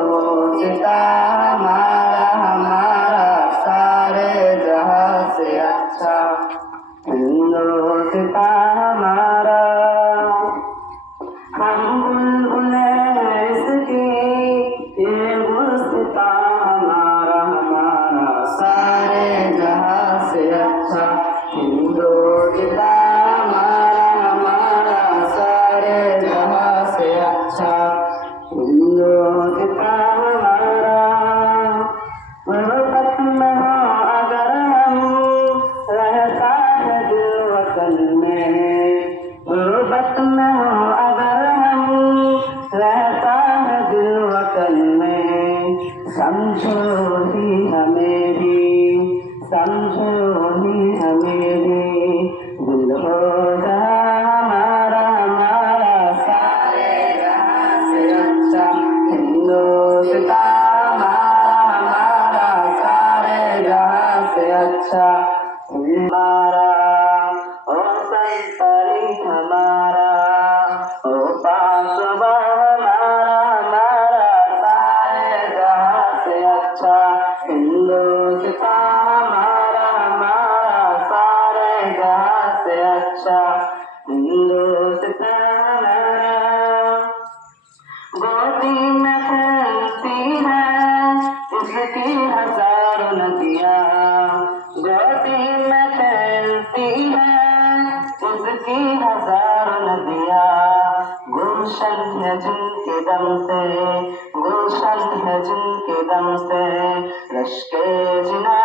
हिंदुस्तां हमारा हमारा सारे जहां से अच्छा हिंदुस्तां हमारा हम बुलबुले इसकी ये गुलसितां हमारा हमारा सारे जहां से अच्छा हिंदुस्तां हमारा हमारा सारे जहां से अच्छा हिंदुस्तां हमारा गुर्बत में हो अगर हम रहता है दिल वतन में गुर्बत में हो अगर हम रहता है दिल वतन में समझो ही हमें भी समझो ही हमें भी दिल हो जहाँ हमारा हमारा सारे जहाँ से अच्छा हिंदुस्तां हमारा हमारा सारे जहाँ से अच्छा हमारा ओ संतरी हमारा ओ पासवा हमारा हमारा सारे जहाँ से अच्छा हिंदुस्तां हमारा हमारा सारे जहाँ से अच्छा हिंदुस्तां हमारा गोदी में फैलती है उसकी हजारों नदियाँ गोदी में फैलती है उसकी हजारों नदियाँ गुलशन है जिनके दम से गुलशन है जिनके दम से लश्के जिना